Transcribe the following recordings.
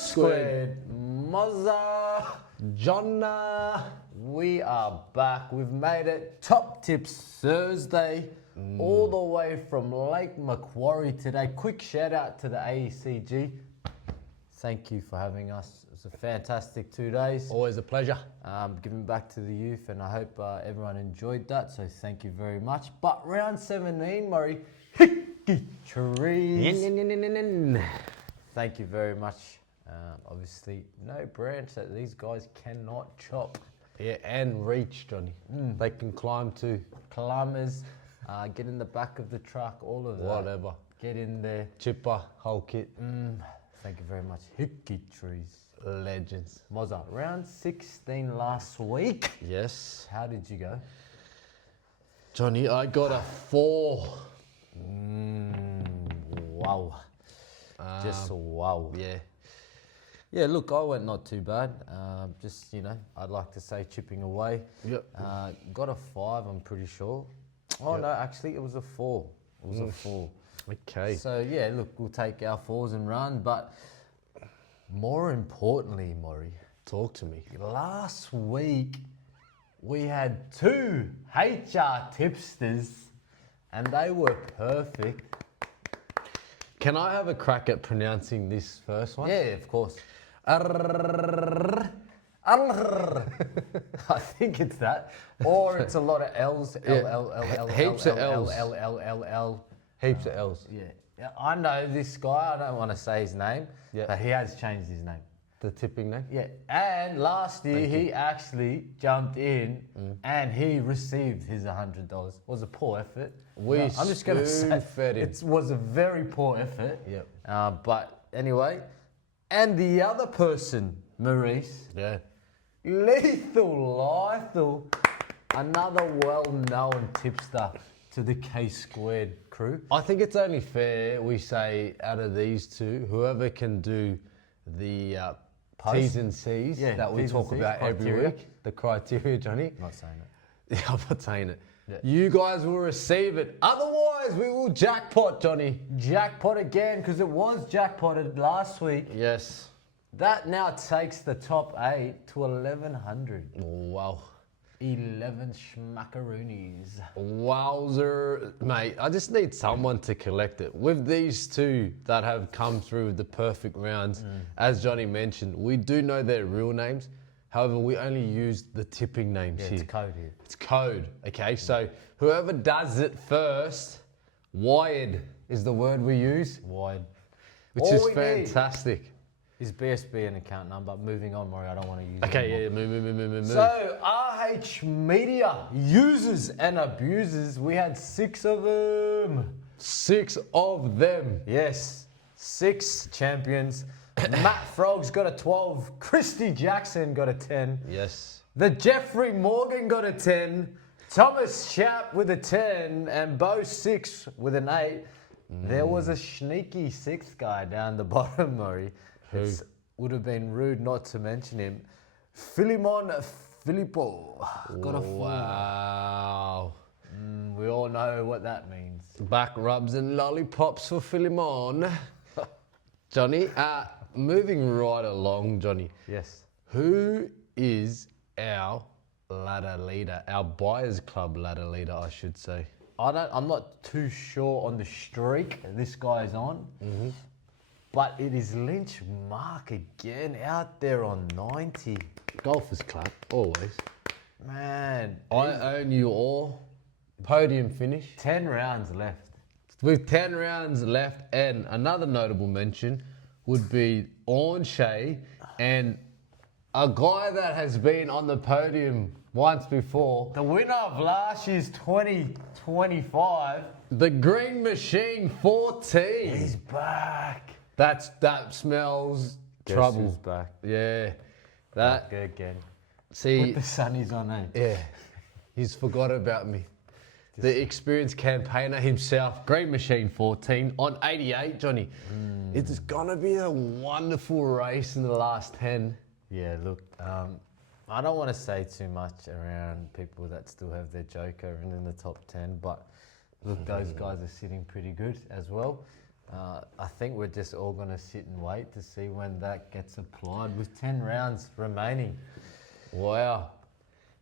Squid, Mozza, Jonna. we are back. We've made it. Top Tips Thursday, all the way from Lake Macquarie today. Quick shout out to the AECG. Thank you for having us. It was a fantastic 2 days. Always a pleasure. Giving back to the youth, and I hope everyone enjoyed that. So thank you very much. But round 17, Murray, Hickey Trees. Thank you very much. Obviously, no branch that these guys cannot chop. Yeah, and reach, Johnny. They can climb too. Climbers, get in the back of the truck, all of that. Whatever. Get in there. Chipper, whole kit. Thank you very much. Hickey Trees. Legends. Mozza, round 16 last week. Yes. How did you go? Johnny, I got a 4. Wow. Just wow. Yeah. Yeah, look, I went not too bad. Just, I'd like to say chipping away. Yep. Got a 5, I'm pretty sure. Oh, no, actually, it was a 4. It was a 4. Okay. So, yeah, look, we'll take our 4s and run. But more importantly, Maury, Talk to me. last week we had 2 HR tipsters and they were perfect. Can I have a crack at pronouncing this first one? Yeah, of course. I think it's that. Or it's a lot of L's. Heaps of L's. L. Heaps of L's. Yeah, I know this guy. I don't want to say his name, Yeah. but he has changed his name. The tipping name? Yeah, and last year he actually jumped in and he received his $100. It was a poor effort. I'm just going to say fed him. it was a very poor effort. Yep. But anyway, and the other person, Maurice, Yeah. Lethal, another well-known tipster to the K-Squared crew. I think it's only fair we say out of these two, whoever can do the T's and C's that we T's and talk C's, about every criteria. week, the criteria, Johnny. Not saying it. Yeah, I'm not saying it. Yeah. You guys will receive it. Otherwise, we will jackpot, Johnny. Jackpot again, because it was jackpotted last week. Yes. That now takes the top 8 to 1,100. Wow. 11 schmackaroonies. Wowzer. Mate, I just need someone to collect it. With these two that have come through with the perfect rounds, as Johnny mentioned, we do know their real names. However, we only use the tipping names here. It's code here. It's code, okay? So whoever does it first, wired is the word we use, Wide. which All is we need fantastic. Is BSB an account number? Moving on, Maury. I don't want to use it Okay, anymore. yeah, move. So, RH Media users and abusers, we had 6 of them. 6 of them. Yes, 6 champions. Matt Frog's got a 12. Christy Jackson got a 10. Yes. The Jeffrey Morgan got a 10. Thomas Sharp with a 10. And Bo 6 with an 8. There was a sneaky 6th guy down the bottom, Murray. It would have been rude not to mention him. Philemon Filippo got a 4. Wow. We all know what that means. Back rubs and lollipops for Philemon. Johnny, moving right along, Johnny. Yes. Who is our ladder leader? Our Buyers Club ladder leader, I should say. I'm not too sure on the streak this guy's on. But it is Lynch Mark again out there on 90. Golfers Club, always. Man, I own you all. Podium finish. 10 rounds left. With 10 rounds left, and another notable mention would be Ornshay and a guy that has been on the podium once before. The winner of last year's 2025. The Green Machine 14. He's back. That smells trouble. Who's back? Yeah. That, Back again. see, Put the sunnies on, eh? yeah, he's forgot about me. The experienced campaigner himself, Green Machine 14 on 88, Johnny. It's gonna be a wonderful race in the last 10. Yeah, look, I don't want to say too much around people that still have their joker and in the top 10, but look, those guys are sitting pretty good as well. I think we're just all going to sit and wait to see when that gets applied with 10 rounds remaining. Wow.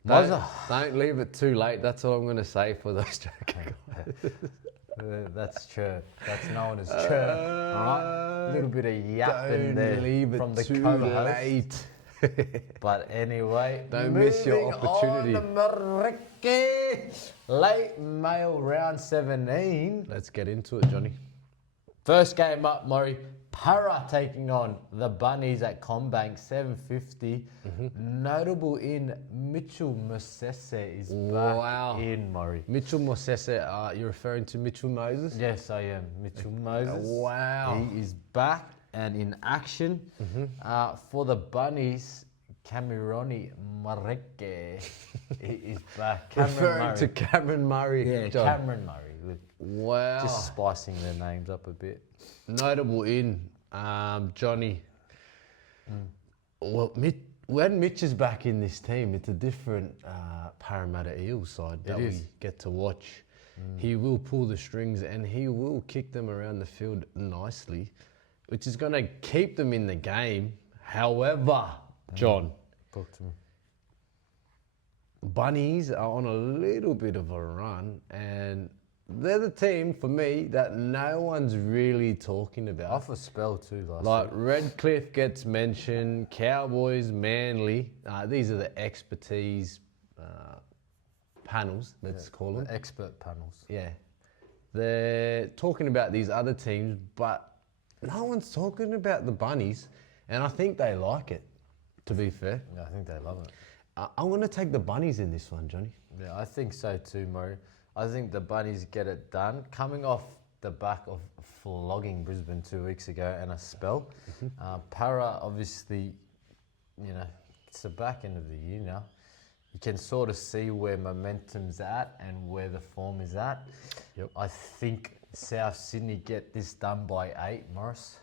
Mozza. Don't leave it too late. That's all I'm going to say for those joking guys. That's chirp. That's known as chirp. All right, a little bit of yapping Don't there leave it from the too co-host. late. But anyway, Don't miss your opportunity. On to Mariki. Late male round 17. Let's get into it, Johnny. First game up, Murray. Para taking on the Bunnies at Combank, 750. Notable in Mitchell Mosese is Wow. back in, Murray. Mitchell Mosese, you're referring to Mitchell Moses? Yes, I am. Mitchell Moses. Wow. He is back and in action. For the Bunnies, Cameroni Mareke is back. Referring to Cameron Murray. Yeah, John. Cameron Murray. Look, Wow. just spicing their names up a bit. Notable in, Johnny. Well, when Mitch is back in this team, it's a different Parramatta Eels side that we get to watch. He will pull the strings and he will kick them around the field nicely, which is going to keep them in the game. However, John, Talk to me. Bunnies are on a little bit of a run and they're the team for me that no one's really talking about. Off a spell too last Like week. Redcliffe gets mentioned, Cowboys, Manly. These are the expertise panels, let's call them. The expert panels. Yeah. They're talking about these other teams, but no one's talking about the Bunnies, and I think they like it, to be fair. Yeah, I think they love it. I'm going to take the Bunnies in this one, Johnny. Yeah, I think so too, Murray. I think the Bunnies get it done. Coming off the back of flogging Brisbane 2 weeks ago and a spell. Para, obviously, you know, it's the back end of the year now. You can sort of see where momentum's at and where the form is at. Yep. I think South Sydney get this done by 8, Morris.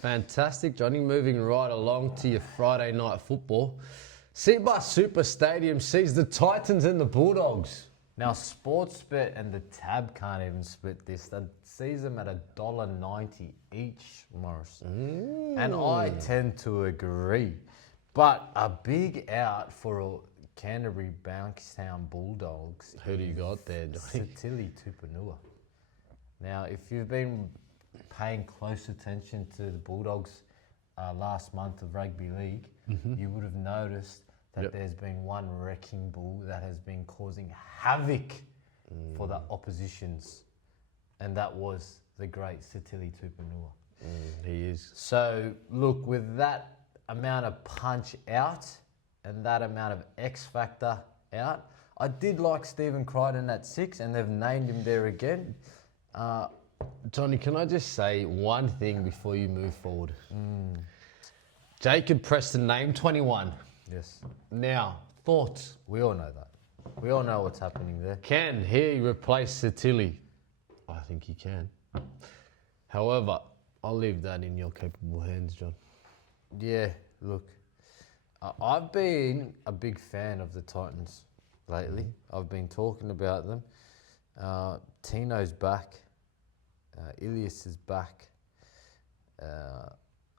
Fantastic, Johnny. Moving right along to your Friday night football. Seabus Super Stadium sees the Titans and the Bulldogs. Now, Sportsbet and the Tab can't even split this. That sees them at $1.90 each, Morris. And I tend to agree. But a big out for Canterbury Bankstown Bulldogs. Who do you got there, Johnny? Sitili Tupanua. Now, if you've been paying close attention to the Bulldogs last month of Rugby League, you would have noticed that there's been one wrecking bull that has been causing havoc for the oppositions, and that was the great Sitili Tupanua. He is. So, look, with that amount of punch out and that amount of X factor out, I did like Stephen Crichton at 6, and they've named him there again. Johnny, can I just say one thing before you move forward? Jacob Preston, name 21. Yes, Now, thoughts? we all know that. We all know what's happening there. Can he replace Sitili? I think he can. However, I'll leave that in your capable hands, John. Yeah, look, I've been a big fan of the Titans lately. I've been talking about them. Tino's back. Ilias is back.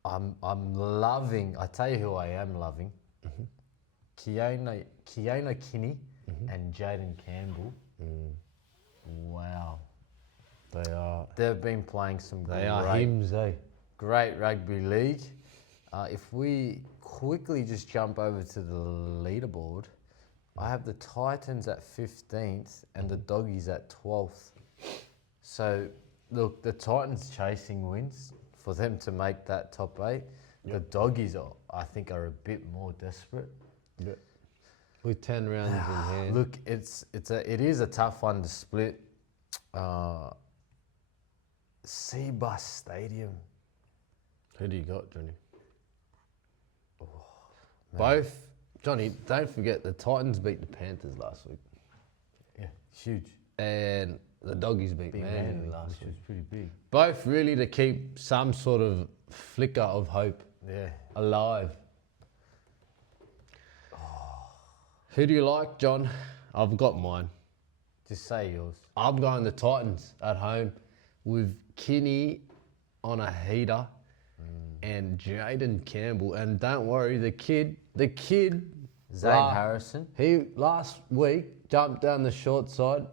I'm loving. I tell you who I am loving. Keona Kinney and Jaden Campbell. Wow, They are. they've been playing some They are hymns, eh? great rugby league. If we quickly just jump over to the leaderboard, I have the Titans at 15th and the Doggies at 12th. So, look, the Titans chasing wins for them to make that top 8. The Doggies, I think, are a bit more desperate. Yep. With 10 rounds in hand. Look, it is a tough one to split. Seabus Stadium. Who do you got, Johnny? Both. Johnny, don't forget the Titans beat the Panthers last week. Yeah, huge. And the Doggies beat Manly last which week. was pretty big. Both really to keep some sort of flicker of hope Yeah. alive. Who do you like, John? I've got mine. Just say yours. I'm going the Titans at home with Kinney on a heater, and Jaden Campbell. And don't worry, the kid, Zane Harrison. He last week jumped down the short side,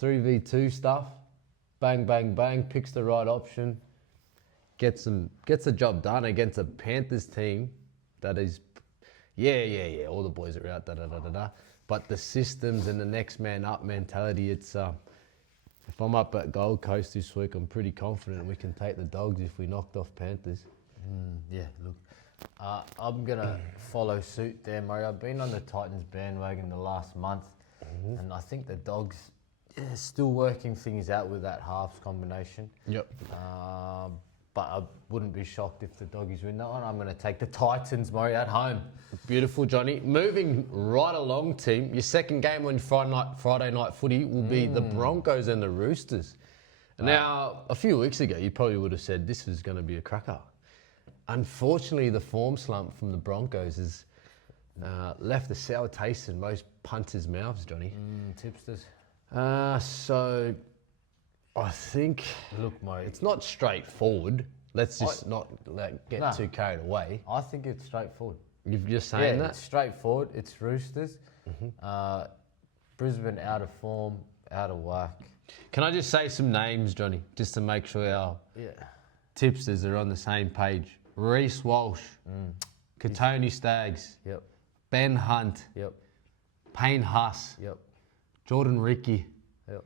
3v2 stuff, bang, bang, bang, picks the right option, gets the job done against a Panthers team that is, yeah, all the boys are out, da. But the systems and the next man up mentality, it's if I'm up at Gold Coast this week, I'm pretty confident we can take the Dogs if we knocked off Panthers. Yeah, look, I'm going to follow suit there, Murray. I've been on the Titans bandwagon the last month, and I think the Dogs still working things out with that halves combination. Yep. But I wouldn't be shocked if the Doggies win that one. I'm going to take the Titans, Murray, at home. Beautiful, Johnny. Moving right along, team. Your second game on Friday night footy will be the Broncos and the Roosters. Now, a few weeks ago, you probably would have said this was going to be a cracker. Unfortunately, the form slump from the Broncos has left a sour taste in most punters' mouths, Johnny. Tipsters. So I think, Look, mate. it's not straightforward. Let's just not get too carried away. I think it's straightforward. You're just saying that? It's straightforward. It's Roosters. Brisbane out of form, out of whack. Can I just say some names, Johnny, just to make sure our tipsters are on the same page? Reece Walsh, Katoni Staggs, Yep. Ben Hunt, Yep. Payne Huss, Yep. Jordan Ricky. Yep.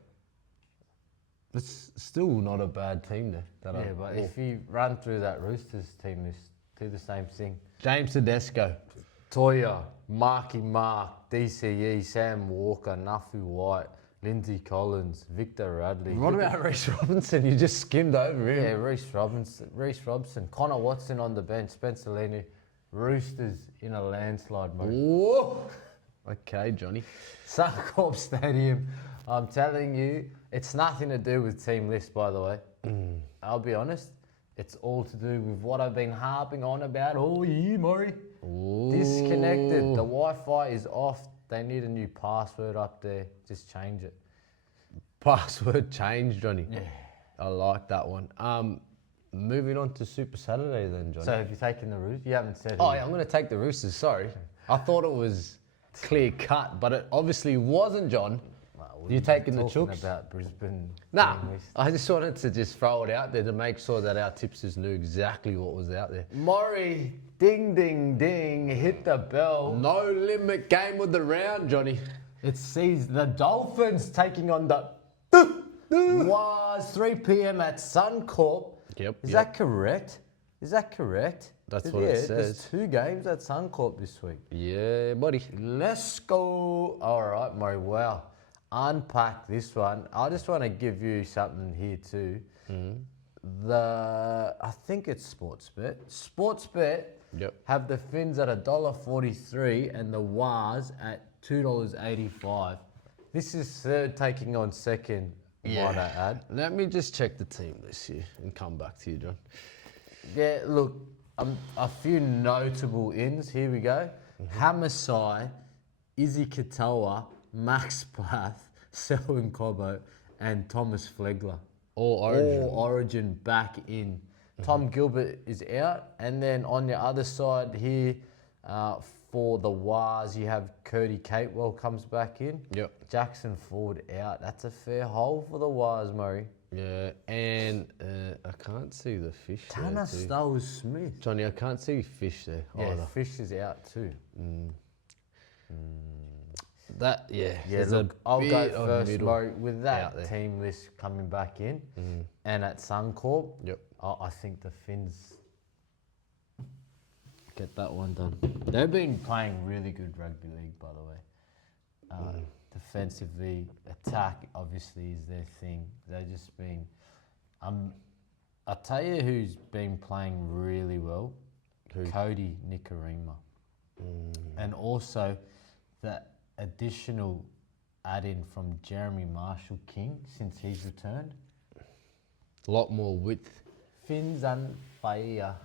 That's still not a bad team there. Yeah, but if you run through that Roosters team list, do the same thing. James Tedesco. Toya, Marky Mark, DCE, Sam Walker, Nuffy White, Lindsay Collins, Victor Radley. What about Reece Robinson? You just skimmed over him. Yeah, Reece Robson, Connor Watson on the bench, Spencer Leniu, Roosters in a landslide mode. Whoa. Okay, Johnny. Suncorp Stadium, I'm telling you, it's nothing to do with team list, by the way. I'll be honest, it's all to do with what I've been harping on about all year, Murray. Disconnected. The Wi-Fi is off. They need a new password up there. Just change it. Password change, Johnny. Yeah. I like that one. Moving on to Super Saturday then, Johnny. So have you taken the Roosters? You haven't said Oh, who. yeah, I'm going to take the Roosters, sorry. I thought it was clear cut, but it obviously wasn't, John. You taking the Talking Chooks? about Brisbane. Nah, team list. I just wanted to just throw it out there to make sure that our tipsters knew exactly what was out there. Murray, ding, ding, ding, hit the bell. No limit game of the round, Johnny. It sees the Dolphins taking on the was 3 p.m. at Suncorp. Yep, Is yep. that correct? Is that correct? That's what it There's says. 2 games at Suncorp this week. Yeah, buddy. Let's go. All right, Murray. Wow. Unpack this one. I just want to give you something here too. I think it's Sportsbet. Sportsbet Yep. have the Finns at $1.43 and the Wars at $2.85. This is third taking on second, might I add. Let me just check the team list here and come back to you, John. Yeah, look, a few notable ins. Here we go. Hamasai, Izzy Katoa, Max Plath, Selwyn Cobbo, and Thomas Flegler. All Origin. All Origin back in. Tom Gilbert is out. And then on the other side here, for the Wars, you have Cody Catewell comes back in. Yep. Jackson Ford out. That's a fair hole for the Wars, Murray. Yeah, and I can't see the fish Tanner there too. Stowes Smith. Johnny, I can't see fish there Yeah, either. Fish is out too. That, Yeah, there's look, a I'll go bit of first, middle Murray. With out that there. team list coming back in, and at Suncorp, Yep. I think the Finns get that one done. They've been playing really good rugby league, by the way. Defensively, attack obviously is their thing. They've just been. I'll tell you who's been playing really well. Who? Cody Nikarima. And also the additional add-in from Jeremy Marshall King since he's returned. A lot more width. Finns and Fire.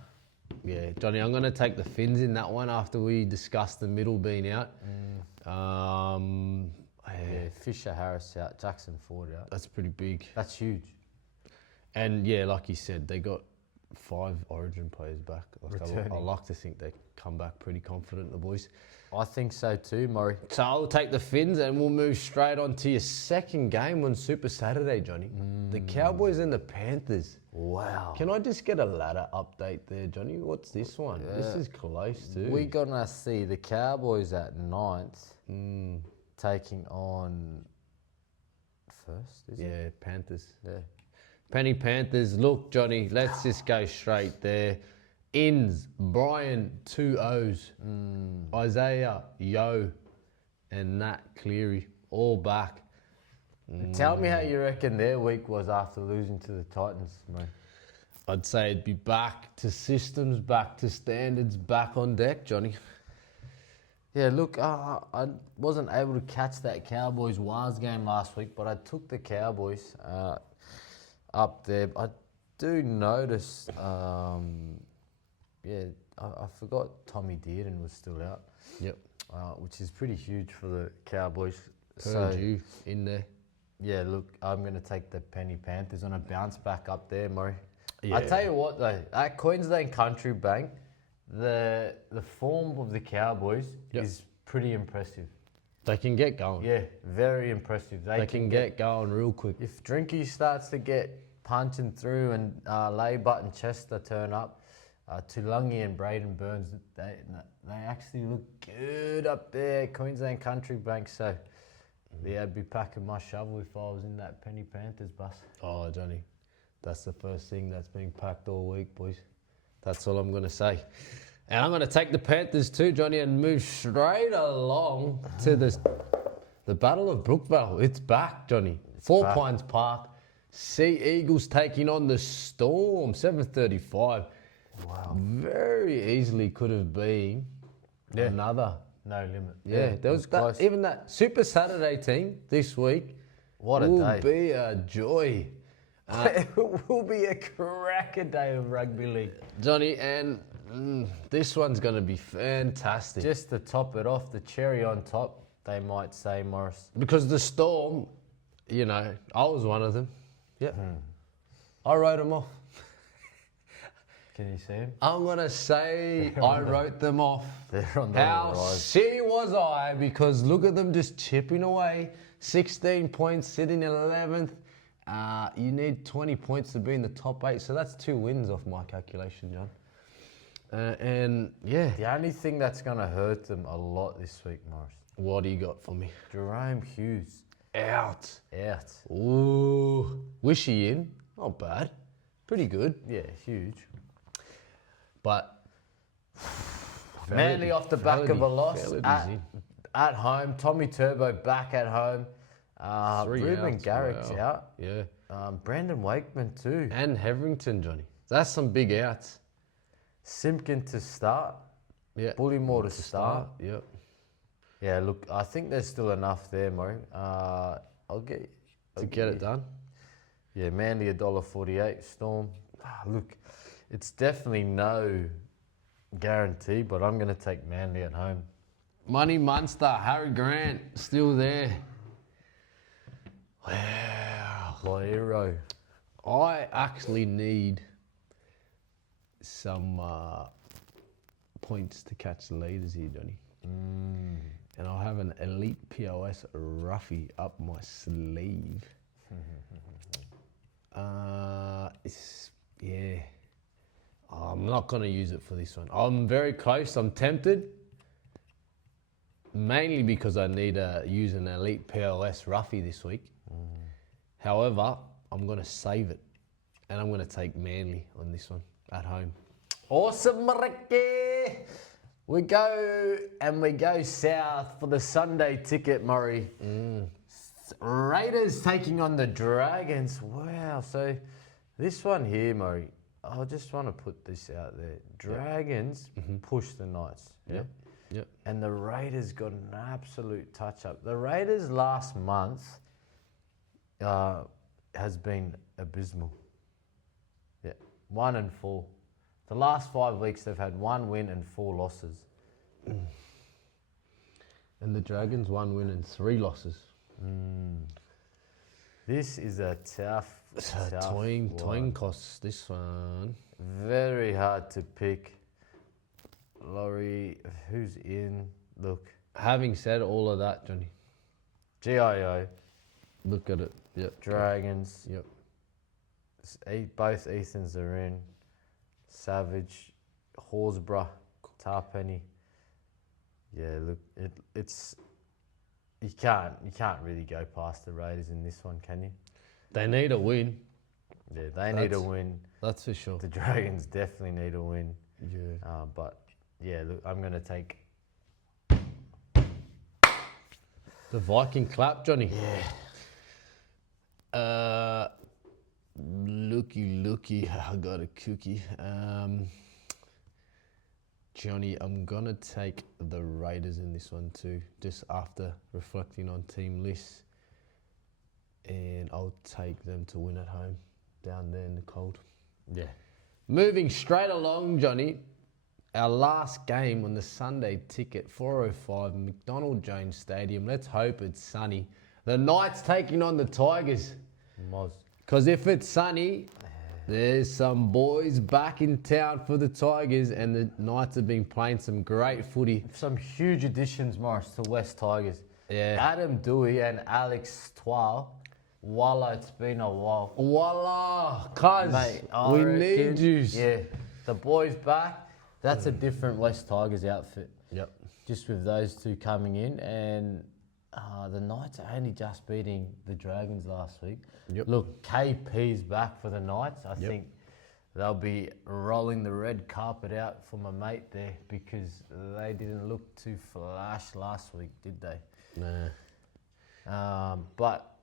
Yeah, Johnny, I'm going to take the Finns in that one after we discuss the middle being out. Yeah, Fisher Harris out, Jackson Ford out. That's pretty big. That's huge. And yeah, like you said, they got 5 Origin players back. Like I Returning. like to think they come back pretty confident, the boys. I think so too, Murray. So I'll take the Finns and we'll move straight on to your second game on Super Saturday, Johnny. The Cowboys and the Panthers. Wow. Can I just get a ladder update there, Johnny? What's this one? This is close too. We're gonna see the Cowboys at 9th taking on first, is it? Yeah, Panthers. Yeah. Penny Panthers. Look, Johnny, let's just go straight there. Inns, Brian, 2 O's. Isaiah, Yo, and Nat Cleary, all back. Tell me how you reckon their week was after losing to the Titans, mate. I'd say it'd be back to systems, back to standards, back on deck, Johnny. Yeah, look, I wasn't able to catch that Cowboys Wars game last week, but I took the Cowboys up there. I do notice, I forgot Tommy Dearden was still out, Yep. which is pretty huge for the Cowboys. Heard you in there. Yeah, look, I'm going to take the Penny Panthers on a bounce back up there, Murray. I Yeah. tell you what, though, at Queensland Country Bank, the form of the Cowboys Yep. is pretty impressive. They can get going. Yeah, very impressive. They can get going real quick. If Drinky starts to get punching through and Laybutt and Chester turn up, Tulungi and Braden Burns, they actually look good up there at Queensland Country Bank. So, yeah, I'd be packing my shovel if I was in that Penny Panthers bus. Oh, Johnny, that's the first thing that's being packed all week, boys. That's all I'm going to say. And I'm going to take the Panthers too, Johnny, and move straight along to the Battle of Brookvale. It's back, Johnny. Four back. Pines Park. Sea Eagles taking on the Storm, 7:35. Wow. Very easily could have been another. No limit. Yeah, there was that, close. even that Super Saturday team this week. What a will day. be a joy. It will be a cracker day of rugby league. Johnny, and this one's going to be fantastic. Just to top it off, the cherry on top, they might say, Morris. Because the Storm, you know, I was one of them. Yep. I wrote them off. Can you see him? I'm going to say I wrote them off. They're on the How rise. silly was I? Because look at them just chipping away. 16 points, sitting in 11th. You need 20 points to be in the top 8. So that's 2 wins off my calculation, John. And yeah, The only thing that's going to hurt them a lot this week, Morris, what do you got for me? Jerome Hughes Out. out. Ooh. Wishy in. Not bad. Pretty good. Yeah, huge. But Manly off the back of a loss Felicity's in. at home. Tommy Turbo back at home. 3 Ruben outs, Garrick's wow. out. Yeah. Brandon Wakeman too. And Heverington, Johnny. That's some big outs. Simpkin to start. Yeah. Bullymore to start. Yep. Yeah, look, I think there's still enough there, Murray. I'll get To get it done. Yeah, Manly $1.48. Storm. Look, it's definitely no guarantee, but I'm going to take Manly at home. Money Munster, Harry Grant, still there. Wow. Loiro. I actually need some points to catch the leaders here, Johnny. And I'll have an elite POS roughie up my sleeve. Yeah. I'm not going to use it for this one. I'm very close. I'm tempted. Mainly because I need to use an elite POS roughie this week. However, I'm going to save it. And I'm going to take Manly on this one at home. Awesome, Ricky. We go south for the Sunday ticket, Murray. Raiders taking on the Dragons. Wow. So this one here, Murray, I just want to put this out there. Dragons push the Knights. Yeah. Yep. And the Raiders got an absolute touch-up. The Raiders last month has been abysmal. Yeah, 1-4. The last 5 weeks, they've had 1 win and 4 losses. And the Dragons 1 win and 3 losses. This is a tough, tough Twing one. costs this one. Very hard to pick. Laurie, who's in? Look, Having said all of that, Johnny, GIO, look at it. Yep. Dragons. Yep. Both Ethans are in. Savage, Horsburgh, Tarpenny. Yeah, look, it's you can't really go past the Raiders in this one, can you? They need a win. Yeah, they need a win. That's for sure. The Dragons definitely need a win. Yeah. But yeah, look, I'm gonna take. The Viking clap, Johnny. Yeah. Looky, I got a cookie. Johnny, I'm gonna take the Raiders in this one too, just after reflecting on team lists. And I'll take them to win at home, down there in the cold. Yeah. Moving straight along, Johnny. Our last game on the Sunday ticket, 4:05, McDonald Jones Stadium. Let's hope it's sunny. The Knights taking on the Tigers. Moz. Because if it's sunny, there's some boys back in town for the Tigers, and the Knights have been playing some great footy. Some huge additions, Morris, to West Tigers. Yeah. Adam Dewey and Alex Twal. Wallah, it's been a while. Voila, cuz Mate, I we reckon, need you. Yeah, the boys back. That's a different West Tigers outfit. Yep. Just with those two coming in, and the Knights are only just beating the Dragons last week. Yep. Look, KP's back for the Knights. I think they'll be rolling the red carpet out for my mate there, because they didn't look too flash last week, did they? Nah. But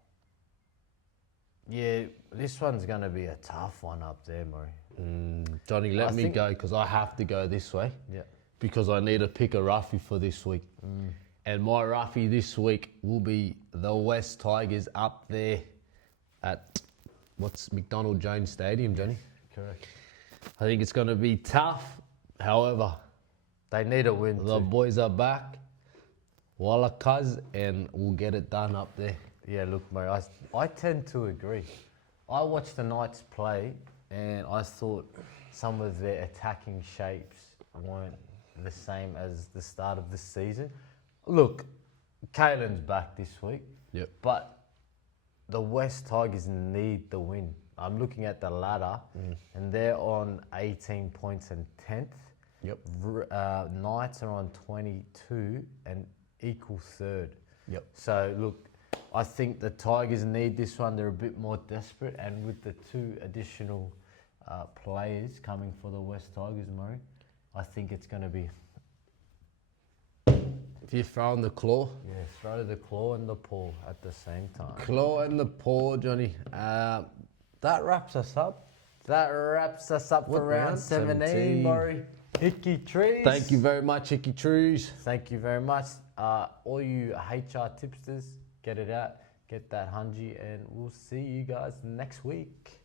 yeah, this one's going to be a tough one up there, Murray. Johnny, let I me think- go, because I have to go this way. Yeah. Because I need to pick a roughie for this week. And my roughie this week will be the West Tigers up there at what's McDonald Jones Stadium, Johnny. Correct. I think it's going to be tough. However, They need a win the too. boys are back. Walla cuz, and we'll get it done up there. Yeah, look, mate, I tend to agree. I watched the Knights play, and I thought some of their attacking shapes weren't the same as the start of the season. Look, Kalen's back this week, Yep. but the West Tigers need the win. I'm looking at the ladder, and they're on 18 points and 10th. Yep. Knights are on 22 and equal third. Yep. So look, I think the Tigers need this one. They're a bit more desperate, and with the two additional players coming for the West Tigers, Murray, I think it's going to be If you're throwing the claw. throw the claw and the paw at the same time. Claw and the paw, Johnny. That wraps us up. That wraps us up What for round round? 17, 17. Murray. Hickey trees. Thank you very much, Icky Trees. Thank you very much. All you HR tipsters, get it out, get that hungy, and we'll see you guys next week.